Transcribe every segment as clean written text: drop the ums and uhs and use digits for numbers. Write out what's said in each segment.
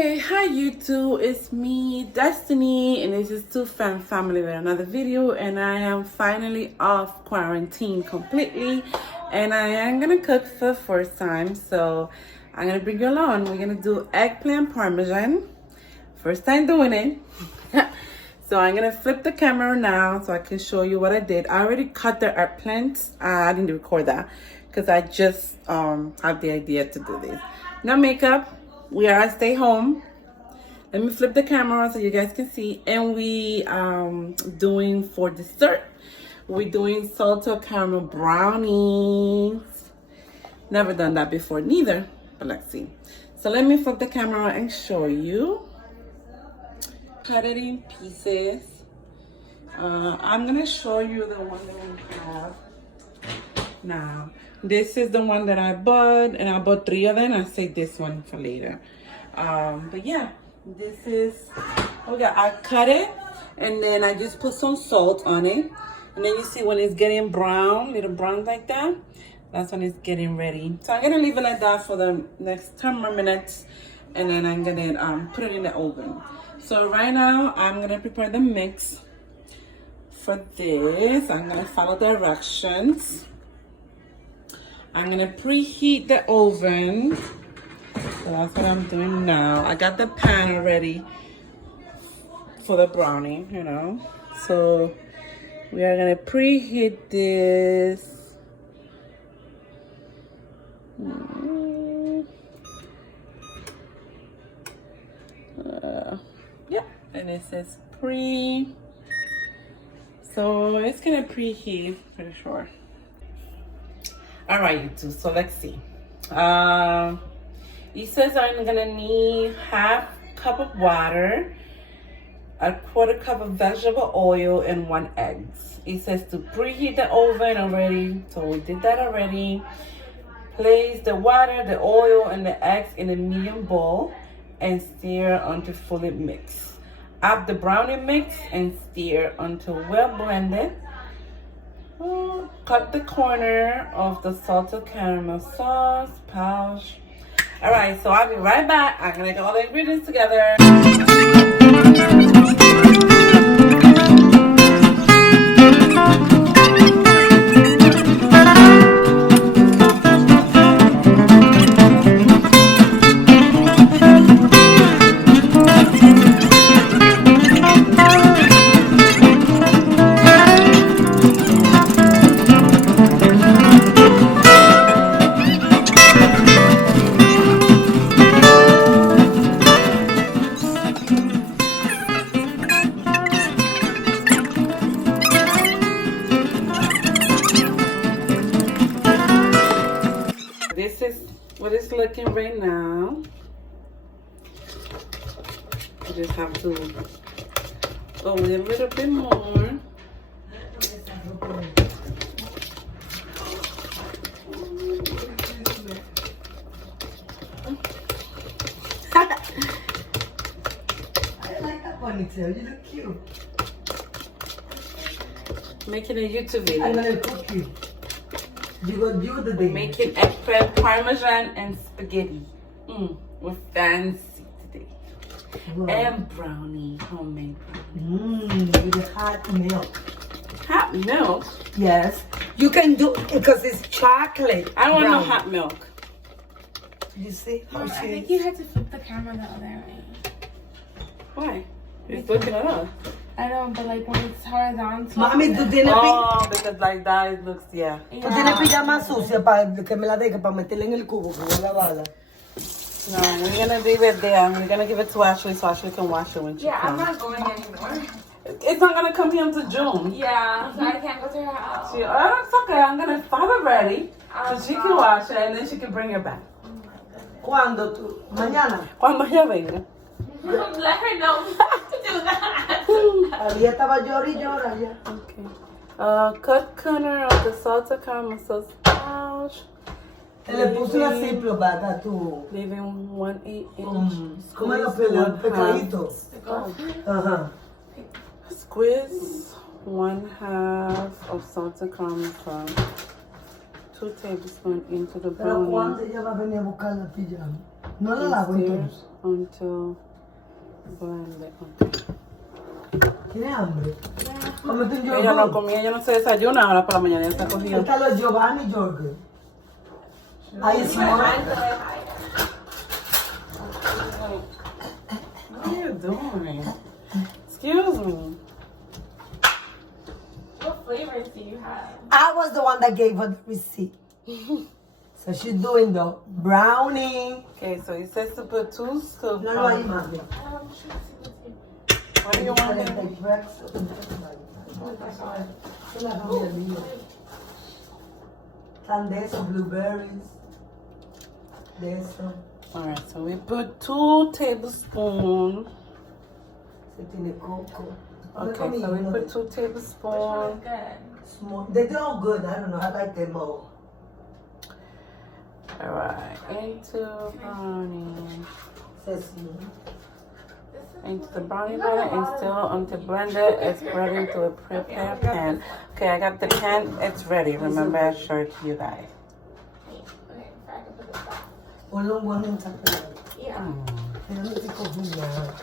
Hey, hi YouTube, it's me, Destiny, and this is Two Fan Family with another video, and I am finally off quarantine completely, and I am gonna cook for the first time, so I'm gonna bring you along. We're gonna do eggplant parmesan, first time doing it. So I'm gonna flip the camera now so I can show you what I did. I already cut the eggplants. I didn't record that because I just had the idea to do this. No makeup. We are at stay home. Let me flip the camera so you guys can see. And we doing for dessert, we're doing salted caramel brownies. Never done that before neither, but let's see. So let me flip the camera and show you. Cut it in pieces. I'm gonna show you the one that we have now. This is the one that I bought, and I bought 3 of them. I saved this one for later. But yeah, this is, I cut it, and then I just put some salt on it. And then you see when it's getting brown, little brown like that, that's when it's getting ready. So I'm gonna leave it like that for the next 10 more minutes, and then I'm gonna put it in the oven. So right now, I'm gonna prepare the mix for this. I'm gonna follow directions. I'm gonna preheat the oven. So that's what I'm doing now. I got the pan already for the brownie, you know. So we are gonna preheat this. Yeah, and it says pre. So it's gonna preheat for sure. All right, YouTube, so let's see. It says I'm gonna need half cup of water, a 1/4 cup of vegetable oil, and 1 egg. It says to preheat the oven already, so we did that already. Place the water, the oil, and the eggs in a medium bowl and stir until fully mixed. Add the brownie mix and stir until well blended. Cut the corner of the salted caramel sauce pouch. All right, so I'll be right back. I'm gonna get all the ingredients together. This is what it's looking right now. I just have to go a little bit more. I like that ponytail, you look cute. Making a YouTube video. I'm gonna cook you. You got you the day. Making eggplant parmesan and spaghetti. We're fancy today. Wow. And brownie, homemade brownie. With the hot milk. Hot milk? Yes. You can do because it's chocolate. I don't want no brownie. hot milk. You see how I she think you had to flip the camera the other way. Why? It's looking at us. I know, but like when it's horizontal. Mami, tú tienes Oh, because like that it looks, yeah. tú tienes pijama sucia para que me la deje para meterla en el cubo que voy a lavarla. No, we're gonna leave it there. We're gonna give it to Ashley so Ashley can wash it when she Yeah, I'm comes. not going anymore. It's not gonna come here until June. Yeah, so I can't go to her house. Oh, it's okay. I'm gonna have her ready so she can wash it and then she can bring it back. ¿Cuándo tú? Mañana. Cuando ella venga. Let her know to do that. Había estaba llora y llora ya. Okay. Cut corner of the salted caramel sauce pouch. Le puse una Ziploc para tú. Leaving 1/8 inch. ¿Cómo lo Squeeze pela? 1/2. Pecadito. Ajá. Squeeze 1/2 of salted caramel sauce. 2 tablespoons into the Pero brownie. ¿cuándo ella va a venir a buscar la pijama? No la lavo entonces. until blend it. Okay. ¿Tienes hambre? Cómete un Ella no yogur. comía, ella no se desayuna ahora por la mañana, ella está cogiendo. Está los Giovanni yogurt. Ahí es more. What are you doing? Excuse me. What flavors do you have? I was the one that gave her the receipt. So she's doing the brownie. Okay, so he says to put 2 scoops. No, ahí, mami. What do you want me to do? Están de esos blueberries. De eso. Alright, so we put 2 tablespoons. Se tiene coco. Okay, so we put 2 tablespoons. Good. Small. They're all good. I don't know. I like them all. Alright, into brownie. Sesame. Into the brownie batter and still until blended. It's ready into a prepared pan. Okay, I got the pan. It's ready. Remember, I showed it to you guys. Okay, I can put this back. Ponle un buen mensaje. Yeah. Pero no te confundas.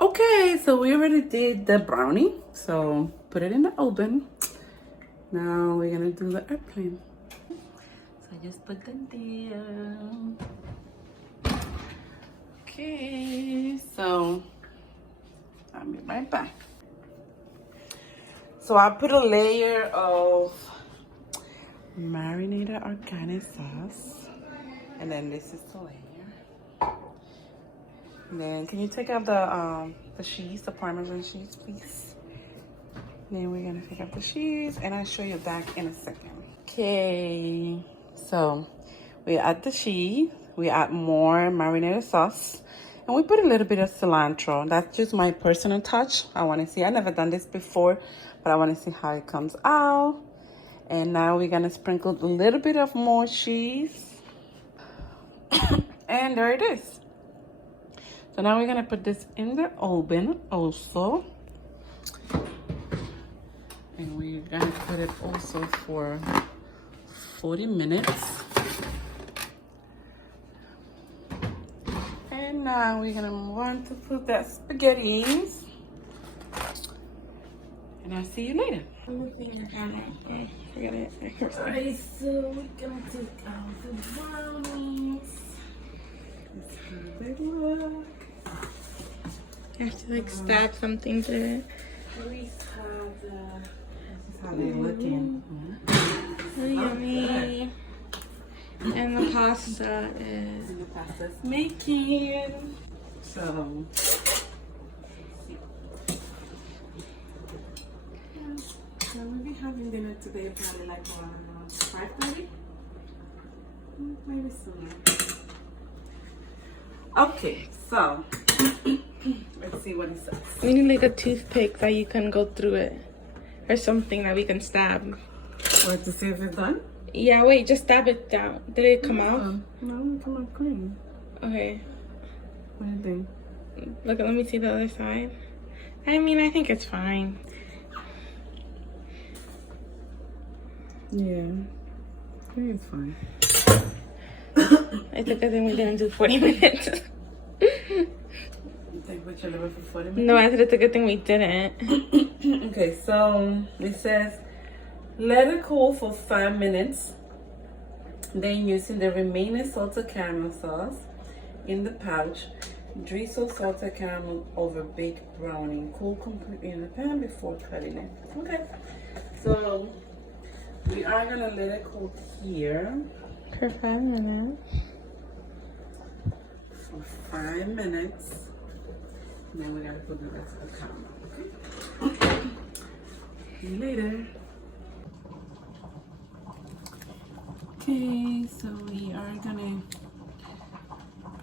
Okay, so we already did the brownie. So put it in the oven. Now we're gonna do the airplane. So I just put them there. Okay, so I'll be right back. So I put a layer of marinated organic sauce, and then this is the layer. And then can you take out the cheese, the Parmesan cheese, please? Then we're gonna take out the cheese, and I'll show you that in a second. Okay, so we add the cheese, we add more marinated sauce, and we put a little bit of cilantro. That's just my personal touch. I want to see. I've never done this before, but I want to see how it comes out. And now we're gonna sprinkle a little bit of more cheese, and there it is. So now we're gonna put this in the oven also. And we're gonna put it also for 40 minutes. And now we're gonna move on to put that spaghettis. And I'll see you later. Forget it. Alright, so we're gonna take out the brownies. This is how they look. You have to like stab something to it. This is how they looking. So yummy. And the pasta is. And the pasta's making. So, we'll be having dinner today probably like around 5:30. Maybe sooner. Okay, so let's see what it says. We need like a toothpick that you can go through it. Or something that we can stab. What, to see if it's done? Yeah, wait, just stab it down. Did it come out? No, it come out clean. Okay. What do you think? Look, let me see the other side. I mean, I think it's fine. Yeah, I think it's fine. It's a good thing we didn't do 40 minutes. You think we should leave it for 40 minutes? No, I said it's a good thing we didn't. Okay, so it says let it cool for 5 minutes. Then using the remaining salted caramel sauce in the pouch, drizzle salted caramel over baked brownie. Cool completely in the pan before cutting it. Okay, so we are gonna let it cool here For 5 minutes. for 5 minutes. And then we gotta put the rest of the caramel. Okay. See you later. Okay, so we are gonna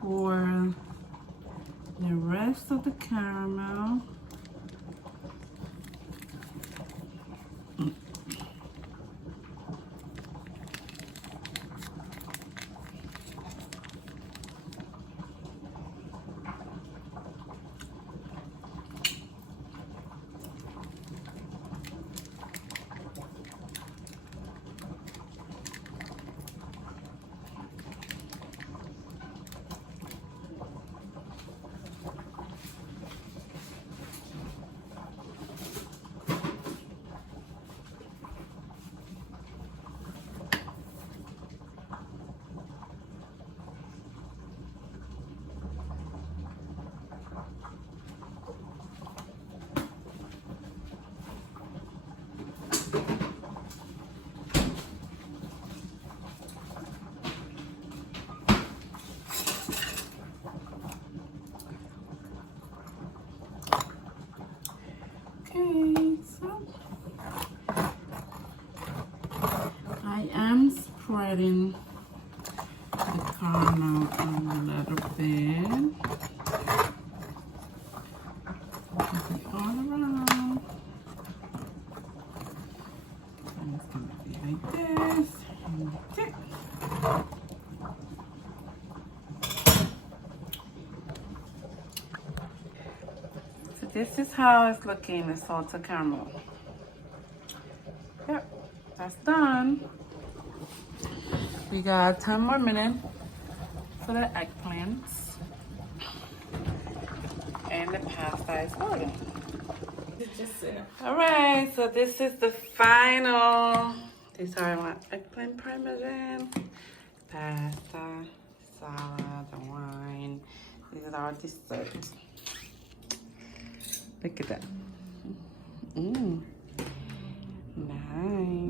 pour the rest of the caramel. Okay, so I am spreading the caramel a little bit. Put it all around. And it's gonna be like this. And that's it. So this is how it's looking, the salted caramel. Yep, that's done. We got 10 more minutes for the eggplants. And the pasta is golden. All right, so this is the final. These are my eggplant parmesan, pasta, salad, the wine. These are our desserts. Look at that. Mmm.